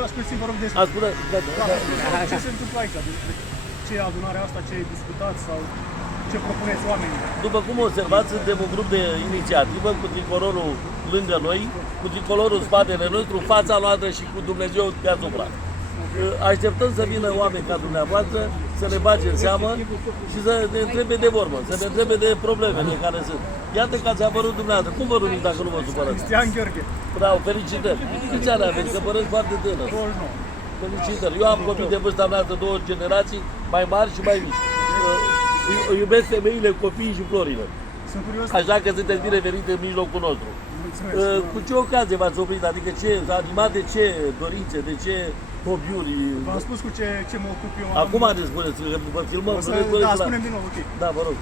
Eu aș spune, vă rog, despre ce se întâmplă aici, despre ce e adunarea asta, ce discutați sau ce propuneți oamenii. După cum observați, suntem un grup de inițiativă cu tricolorul lângă noi, cu tricolorul în spatele nostru, fața noastră și cu Dumnezeu deasupra. Așteptăm să vină oameni ca dumneavoastră, să ne bage în seamă și să ne întrebe de vorbă, să ne întrebe de problemele care sunt. Iată că ați apărut dumneavoastră. Cum vă numiți dacă nu vă supărați? Cristian Gheorghe. Bravo, felicitări. Câți ani aveți? Că părăți foarte tânăr. 29. Felicitări. Eu am copii de vârsta mea de două generații, mai mari și mai mici. Îi iubesc femeile, copiii și florile. Sunt curios. Așa că sunteți binevenit în mijlocul nostru. Cu ce ocazie v-ați oprit? Adică ce, animat de ce dorințe, de ce hobby-uri? V-am spus cu ce mă ocup eu. Acum ne spuneți, că vă filmăm. Da, spunem din nou, ok. Da, vă rog.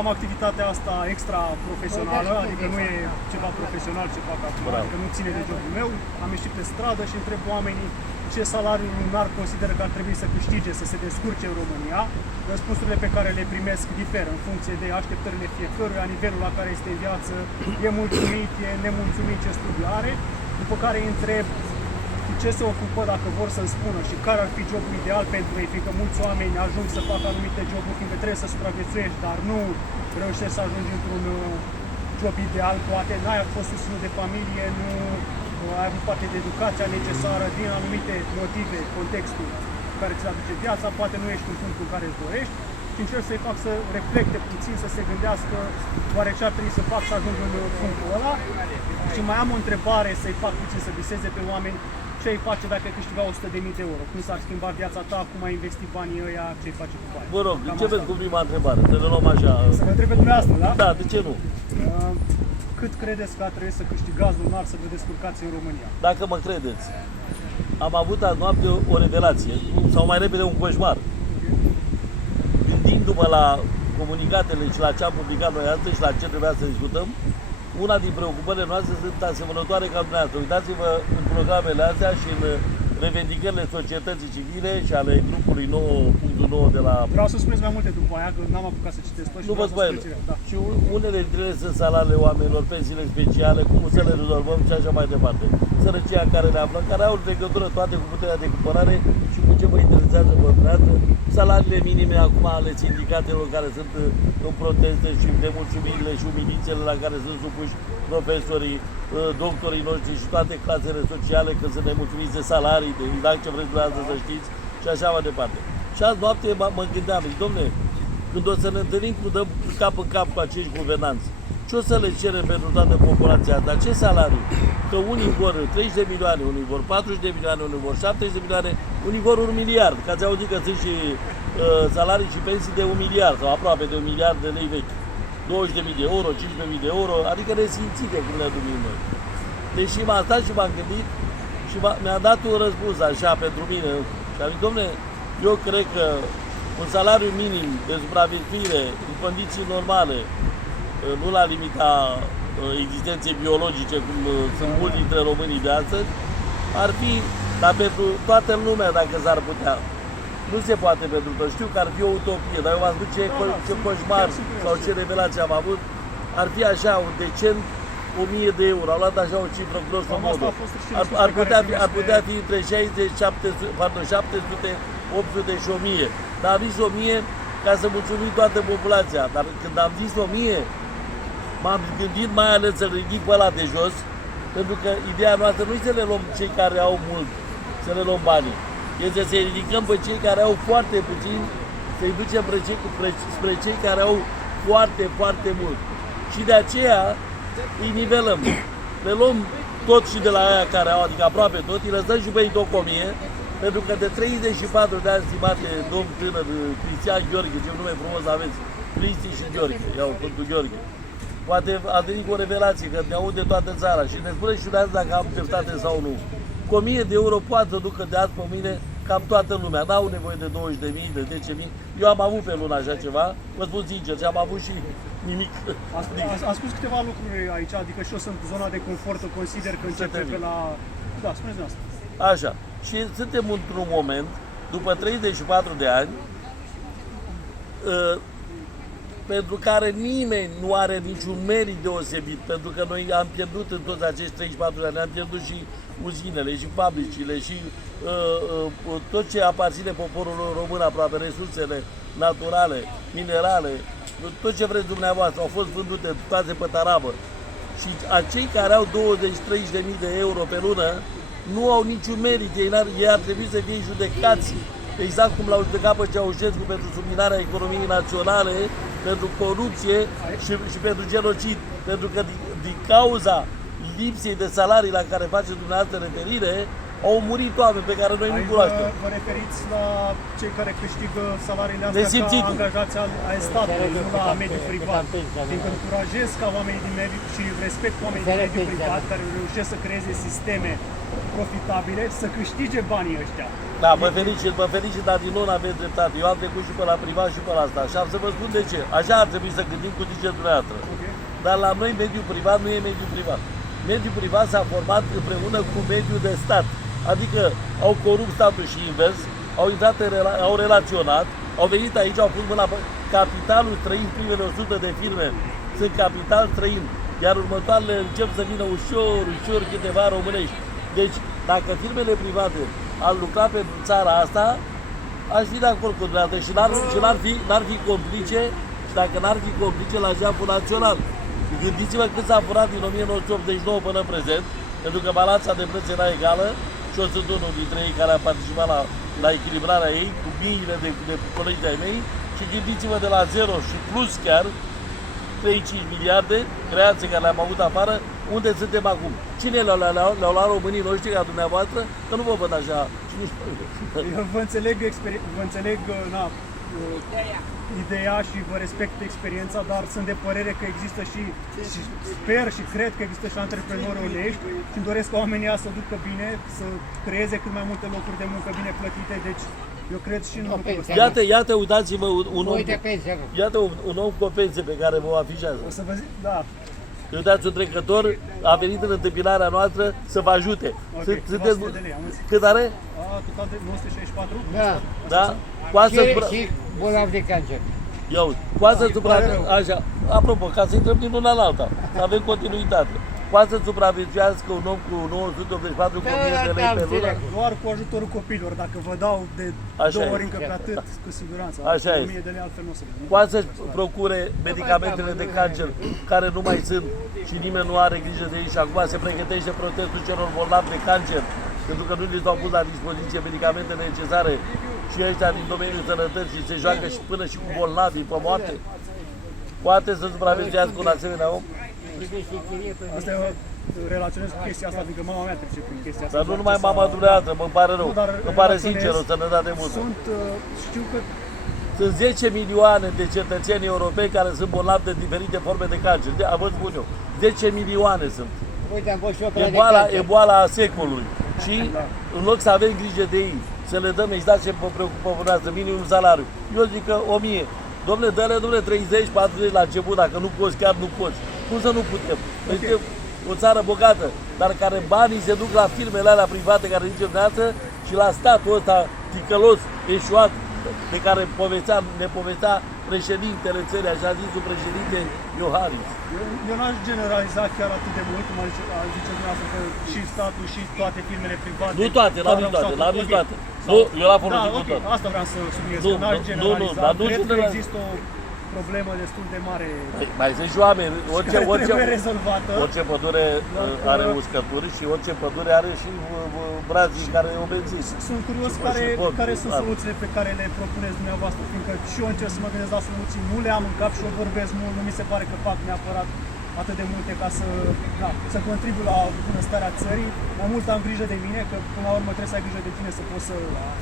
Am activitatea asta extra-profesională, adică nu e ceva profesional ce fac acum, adică nu ține de jobul meu. Am ieșit pe stradă și întreb oamenii ce salariu lunar consideră că ar trebui să câștige, să se descurce în România. Răspunsurile pe care le primesc diferă în funcție de așteptările fiecăruia, nivelul la care este în viață, e mulțumit, e nemulțumit, ce studiu are, după care îi întreb cu ce se ocupă, dacă vor să-mi spună și care ar fi jobul ideal pentru ei, fiindcă mulți oameni ajung să facă anumite joburi, fiindcă trebuie să supraviețuiești, dar nu reușești să ajungi într-un job ideal, poate n-ai fost susținut de familie, nu ai avut parte de educația necesară din anumite motive, contextul care ți aduce viața, poate nu ești în punctul în care îți dorești și încerc să-i fac să reflecte puțin, să se gândească oare ce ar trebui să fac să ajung în punctul ăla. Și mai am o întrebare să-i fac puțin să viseze pe oameni. Ce ai face dacă ai câștiga 100.000 de euro? Cum s-ar schimba viața ta? Cum ai investit banii ăia? Ce ai face cu banii? Vă rog, începeți cu prima întrebare, să ne luăm așa. Să vă întrebe dumneavoastră, da? Da, de ce nu? Cât credeți că trebuie să câștigați lunar să vă descurcați în România? Dacă mă credeți, am avut azi noapte o revelație, sau mai repede un coșmar. Gândindu-mă la comunicatele și la ce am publicat noi astăzi și la ce trebuia să discutăm, una din preocupările noastre sunt asemănătoare ca dumneavoastră. Uitați-vă în programele astea și în revendicările societății civile și ale grupului 9.9 de la... Vreau să spuneți mai multe după aia, că n-am apucat să citesc tot și nu vă spune. Da. Și unele dintre ele sunt salariile oamenilor, pensiile speciale, cum să le rezolvăm și așa mai departe. Sărăcia în care ne aflăm, care au legătură toate cu puterea de cumpărare și cu ce vă interesează pe dumneavoastră. Salariile minime acum ale sindicatelor care sunt în proteste și nemulțumirile și umilințele la care sunt supuși profesorii, doctorii noștri și toate clasele sociale, că sunt nemulțumiți de salarii, de exact ce vreți dumneavoastră să știți și așa mai departe. Și azi noapte mă gândeam, zic, dom'le, când o să ne întâlnim cu dăm cap în cap cu acești guvernanți, ce o să le cerem pentru toată populația asta? Ce salariu? Că unii vor 30 de milioane, unii vor 40 de milioane, unii vor 70 de milioane, unii vor 1 miliard. Că ați auzit că sunt și salarii și pensii de 1 miliard sau aproape de 1 miliard de lei vechi. 20.000 de euro, 15.000 de euro, adică nesimțite cum le numim noi. Deși m-am stat și m-am gândit și mi-a dat un răspuns așa pentru mine. Și am zis, dom'le, eu cred că un salariu minim de supraviețuire în condiții normale, nu la limita existenței biologice, cum sunt mulți dintre românii de astăzi, ar fi, dar pentru toată lumea, dacă s-ar putea. Nu se poate pentru că știu că ar fi o utopie, dar eu v-am spus ce coșmar sau ce revelație am avut. Ar fi așa, un decent 1000 de euro, am luat așa o cifră grosomodă. Ar putea fi între 60, 700, 800 și 1000. Dar am zis 1000 ca să mulțumim toată populația. Dar când am zis 1000, m-am gândit mai ales să ridic pe ăla de jos, pentru că ideea noastră nu e să le luăm cei care au mult, să le luăm banii. Este să ridicăm pe cei care au foarte puțin, să-i ducem spre cei care au foarte, foarte mult. Și de aceea îi nivelăm. Le luăm tot și de la aia care au, adică aproape tot, îi lăsăm și pe ei tot 1000, pentru că de 34 de ani, stimate domn tânăr, Cristian Gheorghe, ce nume frumos aveți, Cristi și Gheorghe, iau tot Gheorghe. Poate a venit cu o revelație, că ne aude toată țara și ne spune și dumneavoastră dacă am dreptate sau nu. Cu 1000 de euro poate să ducă de azi pe mine cam toată lumea. N-au nevoie de 20.000, de 10.000. Eu am avut pe lună așa ceva, vă spun sincer, și am avut și nimic. A spus câteva lucruri aici, adică și eu sunt zona de confort, consider că începe pe la... Da, spuneți asta. Așa. Și suntem într-un moment, după 34 de ani, pentru care nimeni nu are niciun merit deosebit, pentru că noi am pierdut în toți acești 34 de ani, am pierdut și uzinele, și fabricile, și tot ce aparține poporului român, aproape resursele naturale, minerale, tot ce vreți dumneavoastră, au fost vândute toate pe tarabă. Și acei care au 20-30.000 de euro pe lună nu au niciun merit, ei ar trebui să fie judecați, exact cum l-au judecat pe Ceaușescu pentru subminarea economiei naționale, pentru corupție și pentru genocid. Pentru că din cauza lipsei de salarii la care face dumneavoastră referire, au murit oameni pe care noi nu cunoaștem. Vă referiți la cei care câștigă salariile astea ca angajați ai statului, nu la mediul privat. Fiindcă încurajez ca oamenii din mediul și respect oamenii din mediul privat care reușesc să creeze sisteme profitabile, să câștige banii ăștia. Da, vă felicit, dar din nou aveți dreptate. Eu am trecut și pe la privat și pe la asta. Și am să vă spun de ce. Așa ar trebui să gândim cu ziceți dumneavoastră. Okay. Dar la noi mediul privat nu e mediul privat. Mediul privat s-a format împreună cu mediul de stat. Adică au corupt statul și invers, au intrat, au relaționat, au venit aici, au pus mâna pe capitalul străin, primele 100 de firme sunt capital străin, iar următoarele încep să vină ușor câteva românești. Deci, dacă firmele private ar lucra pentru țara asta, aș fi de acord cu dumneavoastră și n-ar fi complice, și dacă n-ar fi complice la Jaful Național. Gândiți-vă cât s-a furat din 1989 până în prezent, pentru că balanța de preț era egală, și eu sunt unul dintre ei care a participat la echilibrarea ei cu miile de colegi de-ai mei și gândiți-vă de la 0 și plus chiar 35 miliarde creanțe care le-am avut afară, unde suntem acum? Cine le-au luat românii noștri ca dumneavoastră? Că nu vă văd așa. Eu vă înțeleg ideea și vă respect experiența, dar sunt de părere că există și sper și cred că există și antreprenori onești și îmi doresc ca oamenii să ducă bine, să creeze cât mai multe locuri de muncă bine plătite, deci eu cred și în lucrul ăsta. Iată, uitați-vă un om cu o pensie pe care vă afișează. O să vă zic, da. Uitați, un trecător a venit în întâmpinarea noastră să vă ajute. Okay, cât are? Total de 964? Da? Și bolnav de cancer. Ia uite, așa, apropo, ca să intrăm din una la alta, să avem continuitate. Poate să supraviețuiască un om cu 984 cu 1000 de lei pe lună? Doar cu ajutorul copilor, dacă vă dau de așa 2 ori încă pe atât, cu siguranță. Așa 1000 de lei altfel nu o să le. Poate să-și procure medicamentele de cancer care nu mai sunt și nimeni nu are grijă de ei și acum se pregătește protestul celor bolnavi de cancer pentru că nu li s-au pus la dispoziție medicamentele necesare și ăștia din domeniul sănătății se joacă și până și cu bolnavii pe moarte. Poate să supraviețuiască un asemenea om? Asta eu relaționez cu chestia asta, adică mama mea trece prin chestia asta. Dar nu numai mama dumneavoastră, mă pare rău. Îmi pare sincer, o sănătate multă. Știu că sunt 10 milioane de cetățeni europeni care sunt bolnavi de diferite forme de cancer. Vă spun eu, 10 milioane sunt. Uite, am fost și e boala a secolului. Și în loc să avem grijă de ei, să le dăm exact ce vă preocupă pe noastră, minimum salariu. Eu zic că 1000. Dom'le, dă-le, 30, 40 la început, dacă nu poți, chiar nu poți. Cum să nu putem? Noi suntem o țară bogată, dar care banii se duc la firmele alea private care zice dumneavoastră și la statul ăsta ticălos, eșuat, de care ne povestea președintele țării, așa zisul președinte Iohannis. Eu n-aș generaliza chiar atât de mult, cum aș zice dumneavoastră, că și statul și toate firmele private. Nu toate, n-am zis toate. Nu, eu l-am folosit cu toate. Asta vreau să subliniez, că n-aș generaliza. Cred că există o problemă destul de mare. Mai sunt și oameni, orice pădure are uscături și orice pădure are și brazii care o benzin. Sunt curios care sunt soluțiile pe care le propuneți dumneavoastră, fiindcă și eu încerc să mă gândesc la soluții, nu le am în cap și eu vorbesc mult, nu mi se pare că fac neapărat atât de multe ca să contribu la bunăstarea țării. Mai mult am grijă de mine, că până la urmă trebuie să ai grijă de tine să poți să...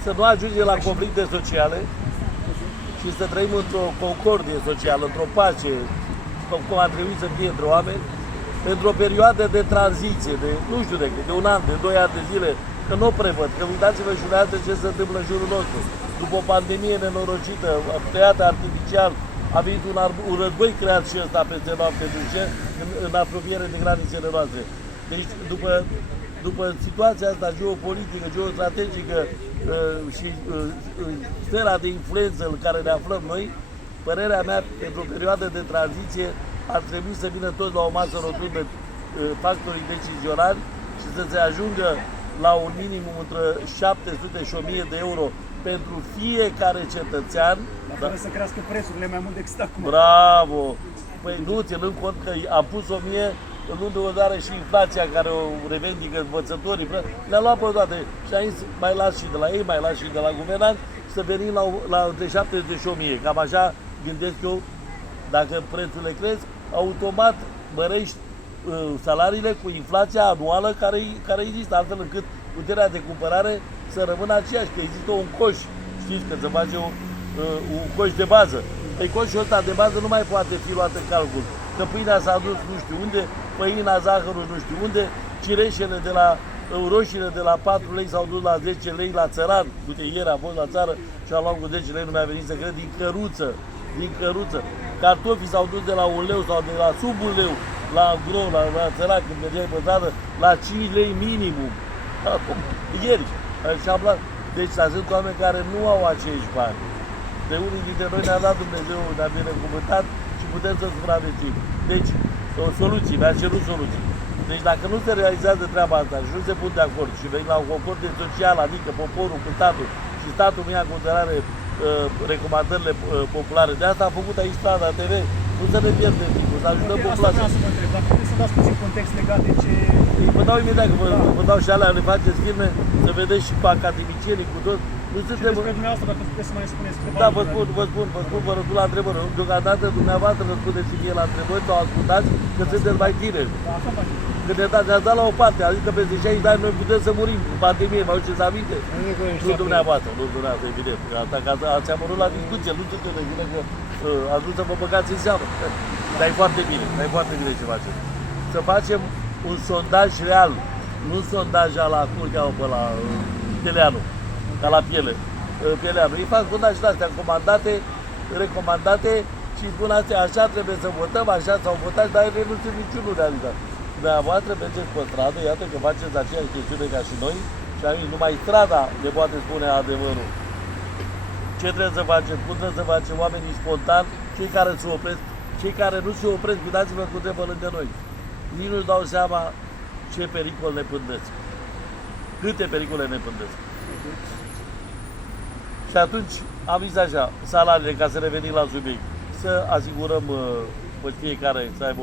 Să nu ajungi la conflicte sociale și să trăim într-o concordie socială, într-o pace, cum ar trebui să fie între oameni, într-o perioadă de tranziție, de, nu știu de un an, de 2 ani de zile, că nu o prevăd, că uitați-vă și dumneavoastră ce se întâmplă în jurul nostru. După o pandemie nenorocită, tăiată artificial, a venit un război creat și ăsta peste noapte în apropiere de granițele noastre. Deci după situația asta geopolitică, geostrategică și sfera de influență în care ne aflăm noi, părerea mea, pentru o perioadă de tranziție, ar trebui să vină toți la o masă rotundă factorii decizionali și să se ajungă la un minimum între 700 și 1000 de euro pentru fiecare cetățean. Dar fără să crească prețurile mai mult decât acum. Bravo! Păi nu, ținând cont că am pus 1000, în unde o doare și inflația care o revendică învățătorii, le-a luat pe toate și aici mai las și de la ei, mai las și de la guvernanți, să venim la între 700 și 1000. Cam așa gândesc eu, dacă prețurile cresc, automat mărești salariile cu inflația anuală care există, altfel încât puterea de cumpărare să rămână aceeași, că există un coș, știți că se face un coș de bază. Păi coșul ăsta de bază nu mai poate fi luat în calcul, că pâinea s-a dus nu știu unde, păina, zahărul nu știu unde, cireșele de la roșiile de la 4 lei s-au dus la 10 lei la țăran. Uite, ieri am fost la țară și am luat cu 10 lei, nu mi-a venit să cred, din căruță. Cartofii s-au dus de la 1 leu sau de la sub 1 leu la agro, la țăran, când mergeai pe stradă, la 5 lei minimum. Acum, ieri. Și am luat. Deci, sunt oameni care nu au aceiași bani. De unii dintre noi ne-a dat Dumnezeu, ne-a binecuvântat și putem să supraviețuim. Deci, o soluție, mi-a cerut soluții. Deci dacă nu se realizează treaba asta și nu se pun de acord și vei la un concord social, adică poporul cu statul și statul nu ia în considerare recomandările populare, de asta am făcut aici Strada TV, nu să ne pierdem timpul, să ajutăm populația. Asta vreau să vă întreb, dacă puteți să dați puțin context legat de ce... Vă dau imediat, că vă dau și alea, le faceți filme, să vedeți și pe academicienii cu tot. Nu Și suntem... despre dumneavoastră, dacă puteți să mai spuneți câteva Da, lucruri. vă răspund la întrebări. Deocamdată dumneavoastră răspundeți și mie la întrebări sau ascultați că sunteți mai tineri. Da, așa facem. Că ne-ați dat la o parte, adică peste 60 de ani noi putem să murim în pandemie, vă aduceți aminte? Nu dumneavoastră, evident. Asta că ați amărut la discuție, nu sunteți de bine că ați vrut să vă băgați în seamă. Dar e foarte bine ce faceți. Să facem un sondaj real, nu un sondaj la cum îl cheamă pe la Teleanu, ca la Pieleanu. Ei fac sondajele astea recomandate și spun astea, așa trebuie să votăm, așa s-au votat, dar ele nu sunt niciunul realizat. Dumneavoastră mergeți pe stradă, iată că faceți aceeași chestiune ca și noi și aici numai strada ne poate spune adevărul. Ce trebuie să facem, cum trebuie să facem, oamenii spontan, cei care se opresc, cei care nu se opresc, uitați-vă cum trebuie lângă noi. Nici nu-și dau seama ce pericol ne pândesc. Câte pericole ne pândesc. Și atunci am zis așa, salariile, ca să revenim la subiect, să asigurăm pe fiecare să aibă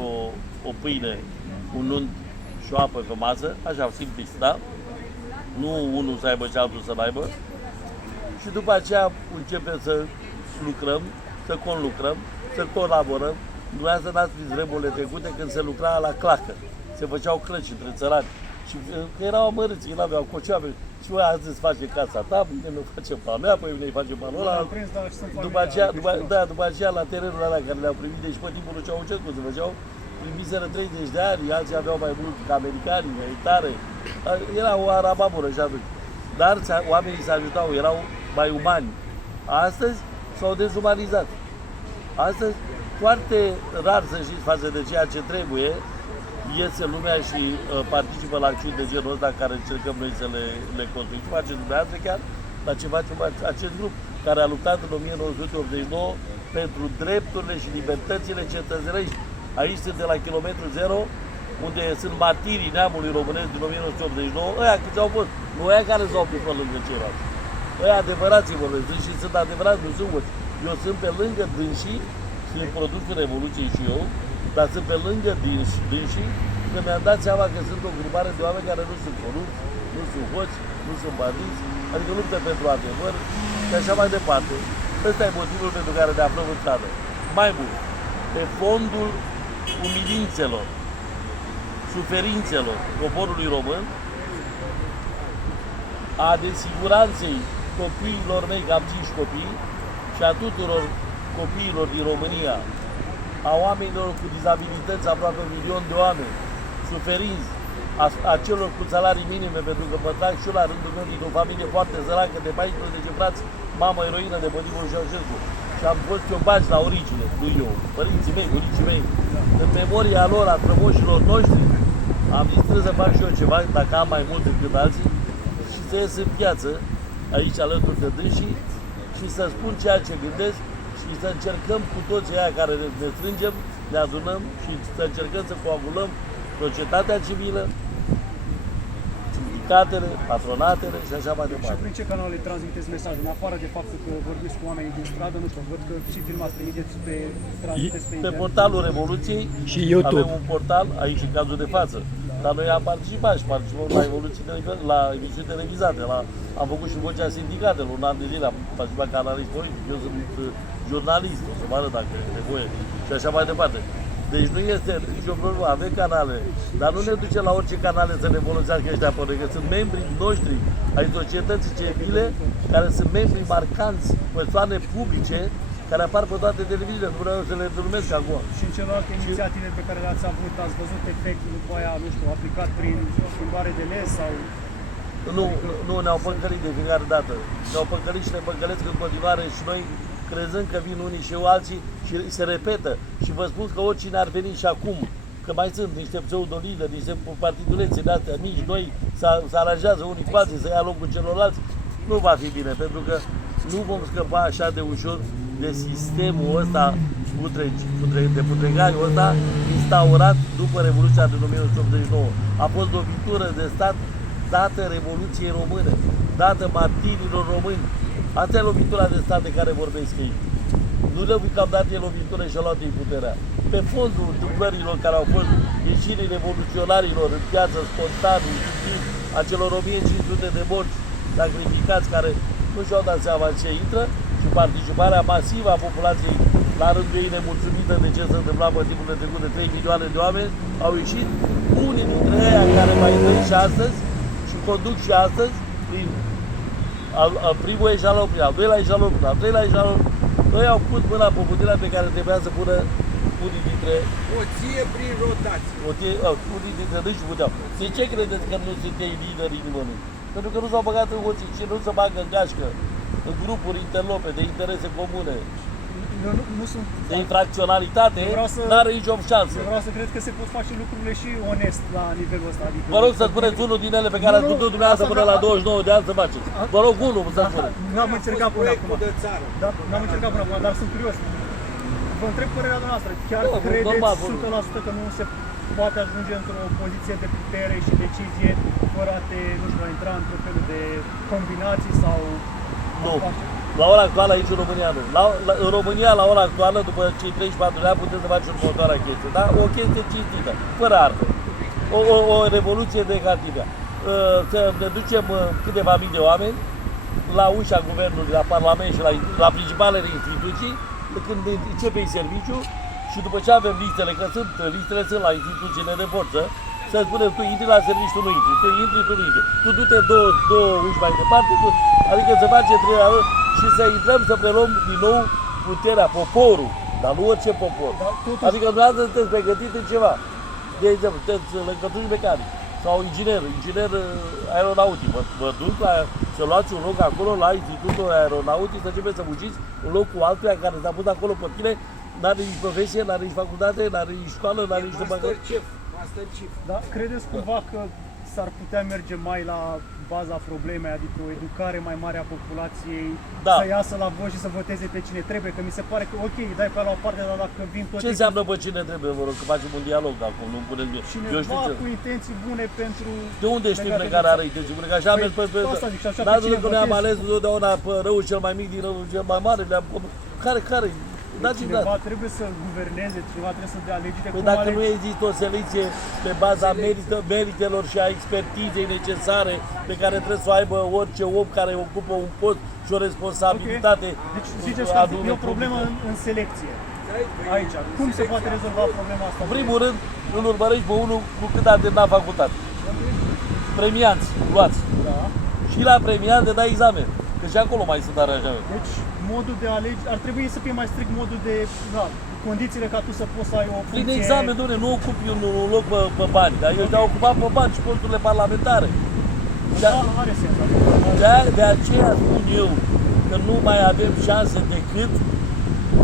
o pâine, un unt și o apă pe masă, așa, simplist, da? Nu unul să aibă și altul să n-aibă. Și după aceea începem să lucrăm, să conlucrăm, să colaborăm. Dumneavoastră n-ați prins vremurile trecute când se lucra la clacă. Se făceau clăci între țărani. Și că erau amărâți, că n-aveau cocioabe. Și voi astăzi face casa ta, mâine ne facem panul ăla, apoi ne facem panul ăla. După aceea la terenul ăla care le-au primit, deci pe timpul lui Ceaușescu se făceau, primiseră 30 de ani, alții aveau mai mult ca americanii, militare. Era o arabamură și atunci. Dar oamenii se ajutau, erau mai umani. Astăzi s-au dezumanizat. Astăzi, foarte rar, să știți, față de ceea ce trebuie, iese lumea și participă la acțiuni de genul ăsta care încercăm noi să le construim. Ce faceți dumneavoastră chiar? Dar ce face acest grup care a luptat în 1989 pentru drepturile și libertățile cetățenești. Aici sunt de la kilometru zero, unde sunt martirii neamului românesc din 1989, ăia câți au fost, nu ăia care s-au oprit pe lângă ceilalți. Ăia adevărații vorbesc, și sunt adevărați, nu sunt mulți. Eu sunt pe lângă dânsii, sunt produsul Revoluției și eu, dar sunt pe lângă dânsii, că mi-am dat seama că sunt o grupare de oameni care nu sunt corupți, nu sunt hoți, nu sunt bandiți, adică luptă pentru adevăr și așa mai departe. Ăsta e motivul pentru care ne aflăm în stradă. Mai mult, pe fondul umilințelor, suferințelor poporului român, a desiguranței copiilor mei, că am 5 copii, și a tuturor copiilor din România, a oamenilor cu dizabilități, aproape 1 milion de oameni, suferinți, a celor cu salarii minime, pentru că mă trag și eu la rândul meu din o familie foarte săracă de 14 frați, mamă eroină de Bădimul Ceaușescu. Și am fost eu baci la origine, nu eu, părinții mei, bunicii mei. În memoria lor, a strămoșilor noștri, am zis trebuie să fac și eu ceva, dacă am mai mult decât alții, și să ies în piață, aici alături de dânsii, și să spun ceea ce gândesc și să încercăm cu toți aia care ne strângem, ne adunăm și să încercăm să coagulăm societatea civilă, sindicatele, patronatele și așa mai Și departe. prin ce canale transmiteți mesajul? În afară de faptul că vorbiți cu oamenii din stradă, nu știu, văd că și filmați, trimiteți transmiteți pe Pe internet. portalul Revoluției Și YouTube. avem un portal, aici în cazul de față. Dar noi am participat și participăm la evoluții la emisiuni televizate. Am făcut și vocea sindicatelor, un an de zile am participat ca analist politic. Eu sunt jurnalist, o să mă arăt dacă e nevoie și așa mai departe. Deci nu este nicio problemă, avem canale, dar nu ne duce la orice canale să ne folosească ăștia pe noi, că sunt membrii noștri ai societății civile, care sunt membri marcanți, persoane publice, care apar pe toate televiziunile, nu vreau să le denumesc acum. Și în celelalte inițiative pe care le-ați avut, ați văzut efectul după aia, nu știu, aplicat prin schimbare de legi sau... Nu, ne-au păcălit de fiecare dată. Ne-au păcălit și ne păcălesc în continuare și noi crezând că vin unii și alții și se repetă. Și vă spun că oricine ar veni și acum, că mai sunt niște pseudolideri, niște partidulețe de astea mici, noi se aranjează unii cu alții să ia locul celorlalți, nu va fi bine, pentru că nu vom scăpa așa de ușor de sistemul ăsta de putregariul ăsta instaurat după Revoluția din 1989. A fost lovitură de stat dată Revoluției Române, dată martirilor români. Asta e lovitura de stat de care vorbesc ei. Nu le că au dat ei lovitură și au luat ei puterea. Pe fondul întâmplărilor care au fost ieșirii revoluționarilor în piață spontan, a celor 1500 de morți sacrificați care nu și-au dat seama ce intră, și participarea masivă a populației la rândul ei nemulțumită de ce se întâmpla pe timpul de trecut de 3 milioane de oameni, au ieșit unii dintre ei care mai trăiesc și astăzi și conduc și astăzi prin primul eșalon, prin al doilea eșalon, prin al treilea eșalon. Noi au pus mâna pe puterea pe care trebuia să pună unii dintre... O ție prin rotație. Unii dintre ei și puteau. De ce credeți că nu sunt ei liderii nimănui? Pentru că nu s-au băgat în hoții și nu se bagă în gașcă, în grupuri interlope de interese comune, Nu sunt... de infracționalitate, n-are nicio șansă. Eu vreau să cred că se pot face lucrurile și onest la nivelul ăsta. Adică Vă rog să spuneți unul din ele pe care ați putut dumneavoastră până la 29 de ani să faceți. Vă rog unul să spuneți. N-am încercat până acum. de țară. Da, n-am încercat până acum, dar sunt curios. Vă întreb părerea noastră. Chiar credeți normal, 100% că nu se poate ajunge într-o poziție de putere și decizie fără a te, nu știu, a intra într-un fel de combinații sau... Nu. La ora actuală aici în România nu. În România, la ora actuală, după cei 34 de ani, puteți să faceți următoarea chestie. Da? O chestie cinstită, fără artă. O revoluție negativă. Să ne ducem câteva mii de oameni la ușa guvernului, la Parlament și la principalele instituții, când începe serviciu și după ce avem listele, că listele sunt la instituțiile de forță, să spunem, tu intri la serviciu, tu nu intri, tu intri, tu nu intri. Tu du-te două uși mai departe, adică să facem și să intrăm să preluăm din nou puterea, poporul, dar nu orice popor. Adică dumneavoastră sunteți pregătit în ceva. De exemplu, sunteți lăcătuși mecanic sau inginer aeronautic. Vă duc să luați un loc acolo la Institutul Aeronautic, să începeți să munciți un loc cu altuia care s-a pus acolo pe tine, n-are nici profesie, n-are nici facultate, n-are nici școală, n-are nici Masterchef. Masterchef. Da, credeți cumva că s-ar putea merge mai la baza problemei, adică o educare mai mare a populației, Da. să iasă la vot și să voteze pe cine trebuie, că mi se pare că ok, dai pe la o parte, dar dacă vin toate... Ce înseamnă pe cine trebuie, vă rog, că facem un dialog acum, nu punem eu știu Cineva ce. cu intenții bune pentru... De unde știm legate pe de care țară. are intenții bune? Că așa am mers pe... asta zic, și așa pe Dar cine că noi am votezi. ales întotdeauna pe răul cel mai mic din răul cel mai mare. Care? Dați-mi Cineva trebuie să guverneze, cineva trebuie să dea legile. Păi cum dacă alegi? nu există o selecție pe baza meritelor și a expertizei necesare pe care trebuie să o aibă orice om care ocupă un post și o responsabilitate. Okay. Deci ziceți că e o problemă în selecție. Aici. Cum se poate rezolva problema asta? În primul rând, îl urmărești pe unul cu cât a terminat facultate. Premianți, luați. Da. Și la premiant de dai examen. Că și acolo mai sunt aranjamente. Deci modul de alege, ar trebui să fie mai strict modul de, condițiile ca tu să poți să ai o funcție... Prin examen, dom'le, nu ocupi un loc pe bani, dar eu te-au ocupat pe bani și posturile parlamentare. Da, are sens. De aceea spun eu că nu mai avem șanse decât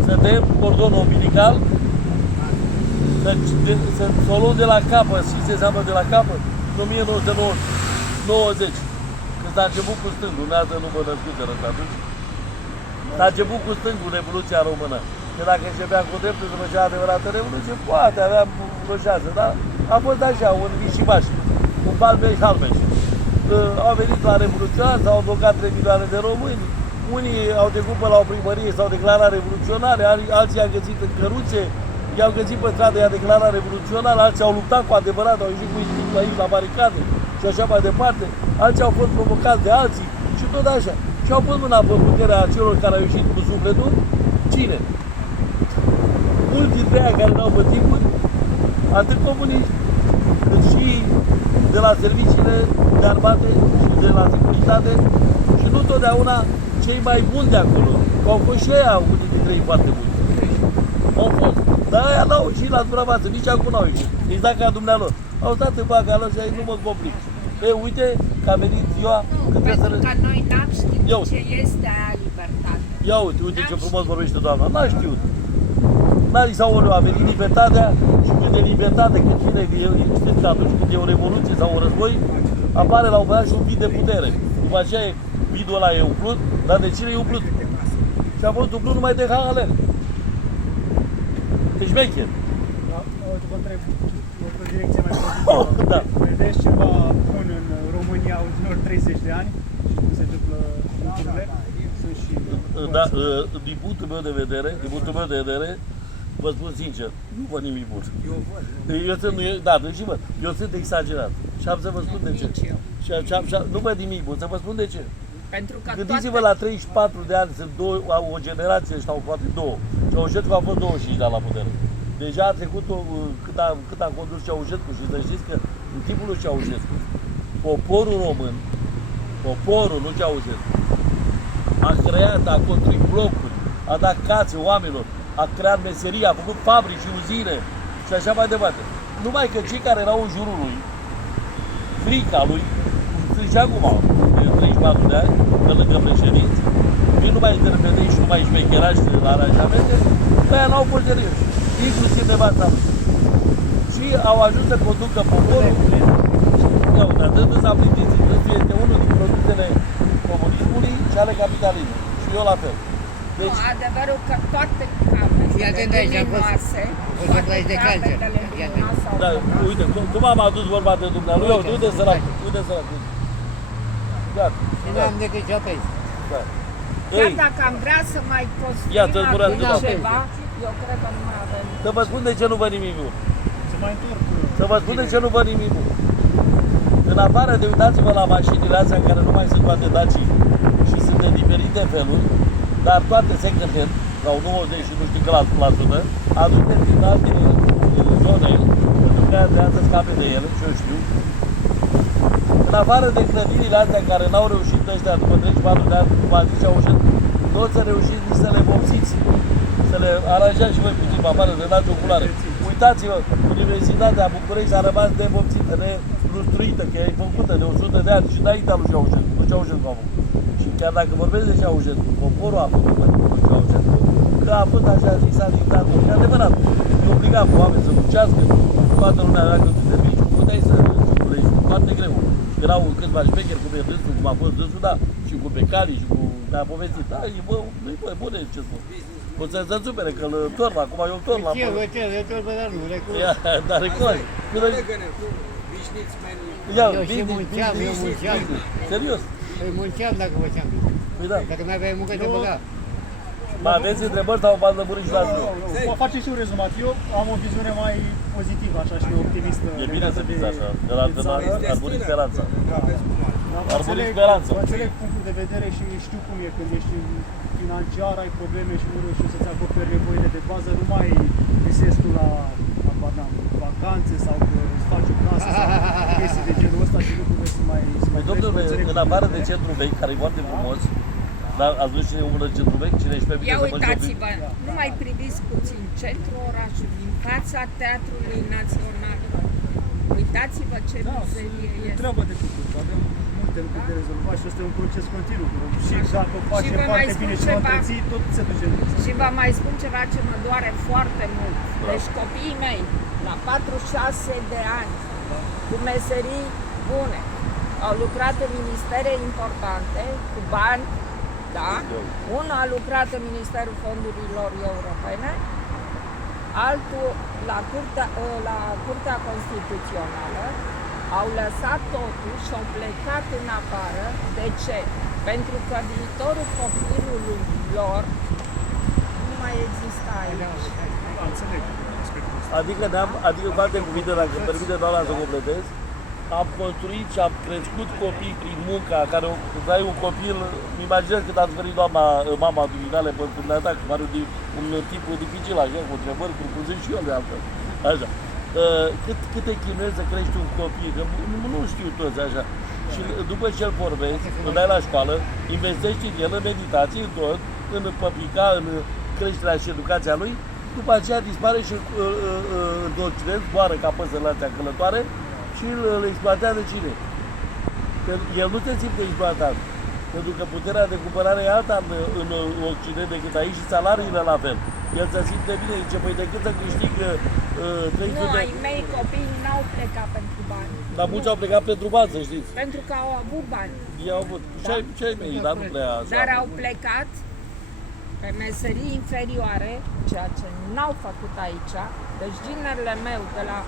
să dăm cordonul umbilical, să o luăm de la capăt, și se înseamnă de la capăt, în 1990, când s-a început cu stângul, dumneavoastră nu vă născuseră atunci. S-a început cu stângul Revoluția Română. Că dacă începea cu dreptul să făcea adevărată revoluție, poate avea o șansă, dar a fost așa, un vișimaș, un balbeș-halbeș. Au venit la revoluționari, s-au blocat 3 milioane de români, unii au trecut pe la o primărie, s-au declarat revoluționare, alții i-au găsit în căruțe, i-au găsit pe stradă, i-a declarat revoluționar, alții au luptat cu adevărat, au ieșit cu instinct aici la baricade și așa mai departe, alții au fost provocați de alții și tot așa. Și au pus mâna pe puterea celor care au ieșit cu sufletul. Cine? Mulți dintre aia care n-au pătimuri, atât comuniști, cât și de la serviciile de armate și de la securitate și nu totdeauna cei mai buni de acolo, că au fost și aia unii dintre ei foarte buni. Au fost. Dar aia n-au ieșit la suprafață, nici acum n-au ieșit. Exact ca dumnealor. Au stat în baga lor și nu mă complic. E, uite că a venit ziua când trebuie să... Pentru că noi n-am știut Ia ce este aia libertate. Ia uite ce frumos vorbește doamna. N-a știut. N-a zis, aoleu, a venit libertatea și când e libertate, când vine, știți că atunci când e o revoluție sau un război, apare la un moment dat și un vid de putere. După aceea vidul ăla e umplut, dar de cine e umplut? Și a fost umplut numai de Haller. Deci șmecher. Da, vă întreb o direcție mai pozitivă. Da. Vedeți ceva bun în România ultimilor 30 de ani și cum se întâmplă lucrurile? Sunt și Da, din punctul meu de vedere, vă spun sincer, nu văd nimic bun. Eu sunt, eu sunt exagerat. Și am să vă spun de ce. Nici eu. Și nu văd nimic bun, să vă spun de ce. Pentru că Gândiți-vă la 34 de ani, sunt o generație sau poate două. Ceaușescu a fost 25 de ani la putere. Deja a trecut cât a condus Ceaușescu și să știți că în timpul lui Ceaușescu, poporul român, nu Ceaușescu, a creat, a construit blocuri, a dat case oamenilor, a creat meserii, a făcut fabrici și uzine și așa mai departe. Numai că cei care erau în jurul lui, frica lui, sunt și acum, de 34 de ani, pe lângă președinți, ei nu mai interpretei și nu mai șmecherași la aranjamente, pe aia n-au fost serioși, inclusiv nevasta lui. Și au ajuns să conducă poporul. Iau, dar dându s-a plictisit, ăsta este unul din produsele comunismului și ale capitalismului. Și eu la fel. Deci, adevărul că toate camerele Ia atent aici, am fost- luminoase, fost toate plăi de cancer. camerele Ia atent. luminoase au da, fost. uite, cum am adus vorba de dumnealui, Uite, uite sărac, uite. uite sărac. Gata, Și da, n-am decât ce pe aici. da. Chiar Ei, dacă am vrea să mai Ia, construim te-ți curat, acum da. ceva, eu cred că nu mai avem. să vă spun de ce nu văd nimic bun. se mai întorc. Să vă spun de ce nu văd nimic bun. În afară de uitați-vă la mașinile astea care nu mai sunt toate Daci și sunt de diferite feluri, dar toate second hand, sau 90 și nu știu cât la sută, aduse din alte zone, pentru că trebuia să scape de ele, și eu știu. În afară de clădirile astea care n-au reușit ăștia după 34 de ani, cum a zis Ceaușescu, nu să reușiți nici să le vopsiți, să le aranjați și voi puțin pe afară, să dați o culoare. Uitați-vă, Universitatea București a rămas nevopsită, nelustruită, că e făcută de 100 de ani și înaintea lui Ceaușescu, nu Ceaușescu a făcut. Și chiar dacă vorbesc de Ceaușescu, poporul a făcut pentru Ceaușescu, că a fost așa zis a dictator. E adevărat, e obligat pe oameni să muncească, toată lumea avea că tu servici, puteai să circulești foarte greu. Erau câțiva șmecheri, cum e dânsul, cum a fost dânsul, da, și cu becalii, și cu ne-a povestit. Da, nu-i bune ce spun. O să se supere că îl torn, acum eu torn la păr. Eu te dar nu recunosc. Ia, dar recunosc. Legăne, cum? Vișniți meni. Ia, Eu și munceam, eu munceam. Serios. Îi munceam dacă făceam bine. Păi da. Dacă n-aveai muncă, te băga. Mai aveți întrebări sau v-ați lămurit și la zi? Vă face și un rezumat. Eu am o viziune mai pozitivă, așa, și optimistă. E bine să fiți așa, de la altfel ar muri speranța. Aveți cum alt. Ar muri speranța. Vă înțeleg punctul de vedere și știu cum e când ești financiar, ai probleme și nu reușești să-ți acoperi nevoile de bază, nu mai visezi tu la vacanțe sau că îți faci o casă sau chestii de genul ăsta și lucrurile sunt mai Păi domnule, în afară de centrul vechi, care e foarte frumos, dar ați văzut cine umblă în centrul vechi? Cine își permite Ia să mânce un pic? uitați-vă, nu mai priviți puțin centrul orașului, în fața Teatrului Național. Uitați-vă ce muzeie este. Treabă de făcut, avem multe lucruri de rezolvat și ăsta e un proces continuu. Și dacă o facem vă mai foarte spun bine și o ceva. întreții, tot se duce în lipsă. Și vă mai spun ceva ce mă doare foarte mult. Deci copiii mei, la 46 de ani, cu meserii bune, au lucrat în ministere importante, cu bani Da? Unul a lucrat în Ministerul Fondurilor Europene, altul la Curtea Constituțională. Au lăsat totul și au plecat în afară. De ce? Pentru că viitorul copilului lor nu mai exista aici. Înțeleg aspectul ăsta. Adică cu alte cuvinte, dacă îmi permite doamna să completez, am construit și am crescut copii prin munca care să ai un copil, îmi imaginez că ați venit mama dumitale pe dumneata, că are un tip dificil așa, cu întrebări, cum zic și eu de altfel. Așa. Cât te chinuiesc să crești un copil, că nu știu toți așa. Și după ce îl formezi, îl dai la școală, investești în el, în meditație, în tot, în păpica, în creșterea și educația lui, după aceea dispare și în Occident, zboară ca păsările astea călătoare și îl exploatează cine? Că el nu se simte exploatat. Pentru că puterea de cumpărare e alta în Occident decât aici și salariile la fel. El se simte bine, zice, păi decât să câștigă 300 Nu, ai mei copii n-au plecat pentru bani. Dar mulți au plecat pentru bani, să știți. Pentru că au avut bani. Ei au avut. Ce ai mei, dar nu prea așa. Dar au plecat pe meserii inferioare, ceea ce n-au făcut aici. Deci ginerele meu de la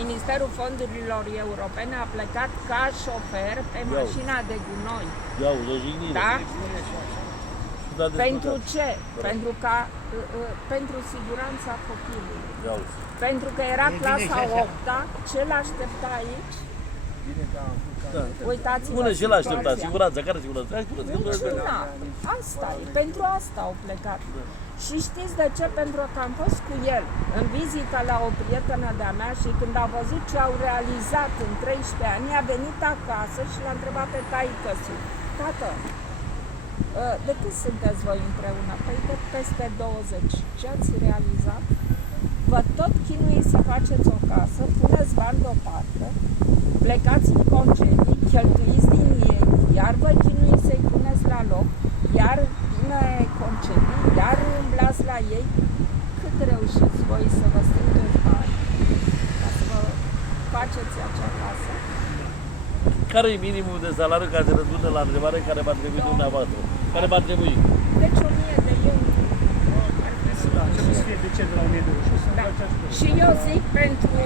Ministerul Fondurilor Europene a plecat ca șofer pe mașina de gunoi. Iau, o jignire. Da? Da, Pentru ce? Pentru siguranța copilului. Iau. Pentru că era clasa 8-a, ce l-aștepta aici? Da. Uitați-vă Spune și l-a așteptat, situația. siguranța, care siguranță? Hai, spuneți că Niciuna. Asta e, pentru asta au plecat. Și știți de ce? Pentru că am fost cu el în vizită la o prietenă de-a mea și când a văzut ce au realizat în 13 ani, a venit acasă și l-a întrebat pe taică-su: tată, de cât sunteți voi împreună? Păi de peste 20. Ce ați realizat? Vă tot chinuiți să faceți o casă, puneți bani deoparte, plecați în concedii, cheltuiți din ei, iar vă chinuiți să-i puneți la loc, iar vine concedii, iar îmblați la ei. Cât reușiți voi să vă strângeți bani ca să vă faceți acea casă? care e minimul de salariu ca să răspundă la întrebare care va trebui dumneavoastră? Care va trebui? Deci 1000 de euro. Ar fi Da, ce să fie decent de la 1000 de euro. Și o să Da. faci așa. Și eu zic pentru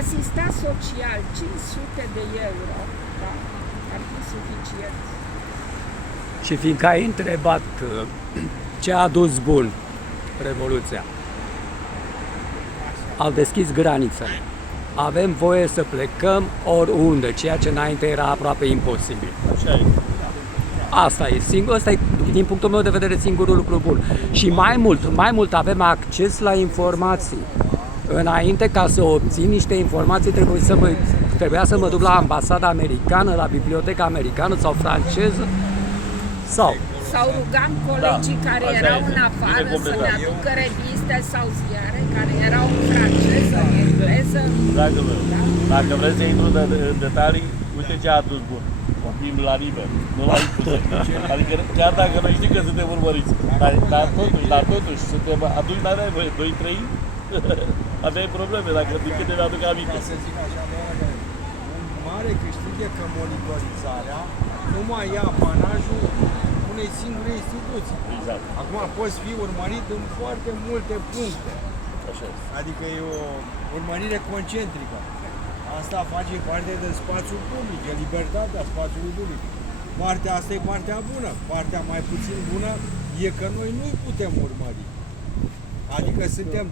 asistat social 500 de euro, da, ar fi suficient. Și fiindcă ai întrebat ce a adus bun Revoluția, au deschis granițele. Avem voie să plecăm oriunde, ceea ce înainte era aproape imposibil. Așa e. Asta e, din punctul meu de vedere, singurul lucru bun. Și mai mult avem acces la informații. Înainte, ca să obțin niște informații, trebuia să mă duc la ambasada americană, la biblioteca americană sau franceză, Sau rugam colegii care așa erau este. în afară Bine să ne completat. aducă reviste sau ziare care erau în franceză, în engleză. Dragă meu, dacă vreți să intru în detalii, uite ce a adus bun. Copim la liber, nu la impus. Adică chiar dacă noi știm că suntem urmăriți, dar totuși suntem, atunci nu aveai voie, 2-3, aveai probleme, dacă din câte mi-aduc aminte. Să zic așa, un mare câștig e că monitorizarea nu mai ia apanajul unei singure instituții. Exact, Acum poți fi urmărit în foarte multe puncte. așa este. Adică e o urmărire concentrică. Asta face parte din spațiul public, e libertatea spațiului public. Partea asta e partea bună. Partea mai puțin bună e că noi nu-i putem urmări. Adică suntem